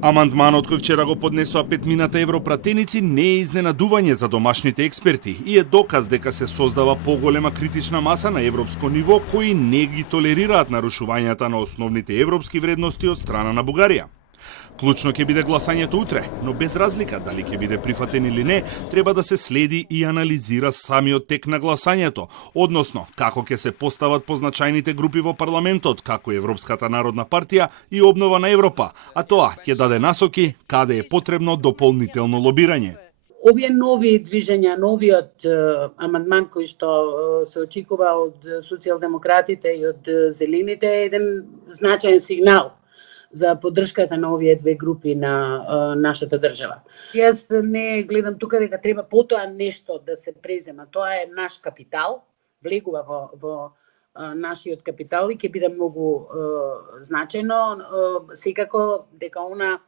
Амандманот кој вчера го поднесоа петмината европратеници не е изненадување за домашните експерти и е доказ дека се создава поголема критична маса на европско ниво кои не ги толерираат нарушувањата на основните европски вредности од страна на Бугарија. Клучно ќе биде гласањето утре, но без разлика дали ќе биде прифатен или не, треба да се следи и анализира самиот тек на гласањето, односно како ќе се постават позначајните групи во парламентот, како Европската народна партија и Обнова на Европа, а тоа ќе даде насоки каде е потребно дополнително лобирање. Овие нови движења, новиот амандман кој што се очекува од социјалдемократите и од зелените е еден значаен сигнал за поддршката на овие две групи на нашата држава. Јас не гледам тука дека треба потоа нешто да се презема. Тоа е наш капитал, влегува во нашиот капитал и ќе биде многу значајно. Секако дека она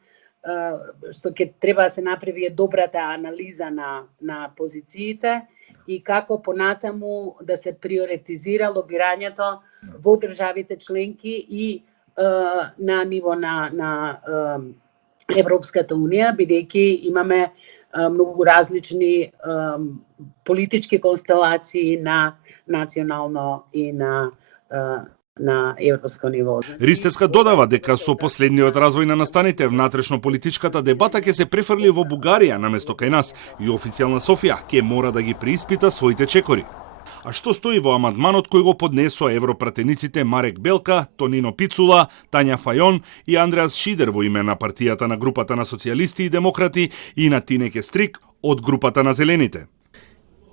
што ќе треба да се направи е добрата анализа на позициите и како понатаму да се приоритизира лобирањето во државите членки и на ниво на Европската Унија, бидејќи имаме многу различни политички констелации на национално и на европско ниво. Ристевска додава дека со последниот развој на настаните внатрешно-политичката дебата ќе се префрли во Бугарија наместо кај нас и официјална Софија ќе мора да ги преиспита своите чекори. А што стои во амандманот кој го поднесоа европратениците Марек Белка, Тонино Пицула, Тања Фајон и Андреас Шидер во име на партијата на групата на социјалисти и демократи и на Тинеке Стрик од групата на Зелените?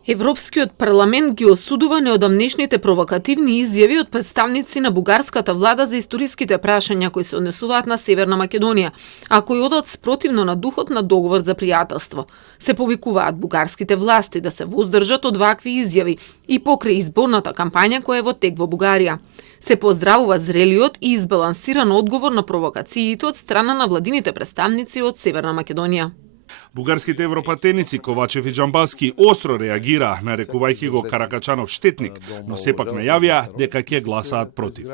Европскиот парламент ги осудува неодамнешните провокативни изјави од представници на бугарската влада за историските прашања кои се однесуваат на Северна Македонија, а кои одат спротивно на духот на договор за пријателство. Се повикуваат бугарските власти да се воздржат од вакви изјави и покрај изборната кампања која е во тек во Бугарија. Се поздравува зрелиот и избалансиран одговор на провокациите од страна на владините представници од Северна Македонија. Бугарските европратеници Ковачев и Джамбаски остро реагираа, нарекувајќи го Каракачанов штетник, но сепак најавија дека ќе гласаат против.